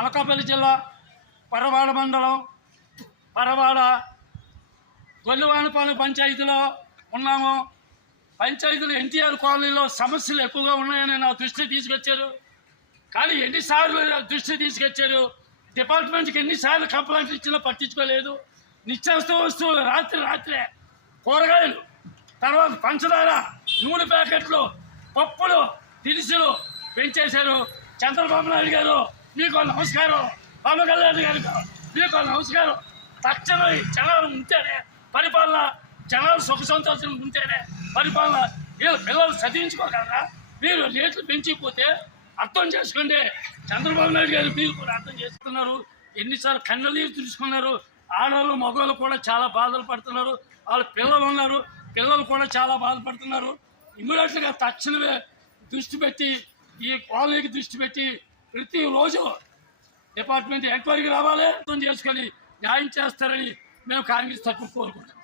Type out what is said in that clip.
అనకాపల్లి జిల్లా పరవాడ మండలం పరవాడ గొల్లివానపాలెం పంచాయతీలో ఉన్నాము. పంచాయతీలు ఎన్టీఆర్ కాలనీలో సమస్యలు ఎక్కువగా ఉన్నాయని నా దృష్టికి తీసుకొచ్చారు. కానీ ఎన్నిసార్లు దృష్టి తీసుకొచ్చారు, డిపార్ట్మెంట్కి ఎన్నిసార్లు కంప్లైంట్ ఇచ్చినా పట్టించుకోలేదు. నిత్యావసర వస్తువులు రాత్రే కూరగాయలు, తర్వాత పంచదార, నూనె ప్యాకెట్లు, పప్పులు, దినుసులు పెంచేశారు. చంద్రబాబు నాయుడు గారు మీకు నమస్కారం, పవన్ కళ్యాణ్ గారు మీకు నమస్కారం. తక్షణం జనాలు ఉంటేనే పరిపాలన, జనాలు సుఖ సంతోషం ఉంటేనే పరిపాలన. పిల్లలు చదివించుకోగలరా? మీరు రేట్లు పెంచిపోతే అర్థం చేసుకోండి. చంద్రబాబు నాయుడు గారు మీరు కూడా అర్థం చేసుకున్నారు. ఎన్నిసార్లు కన్నీరు తీసుకున్నారు. ఆడవాళ్ళు మగవాళ్ళు కూడా చాలా బాధలు పడుతున్నారు. వాళ్ళ పిల్లలు ఉన్నారు, పిల్లలు కూడా చాలా బాధపడుతున్నారు. ఇమ్మీడియట్గా తక్షణమే దృష్టి పెట్టి, ఈ కాలనీకి దృష్టి పెట్టి ప్రతిరోజు డిపార్ట్మెంట్ ఎంక్వైరీకి రావాలి, అర్థం చేసుకొని న్యాయం చేస్తారని మేము కాంగ్రెస్ తరఫున కోరుకుంటాం.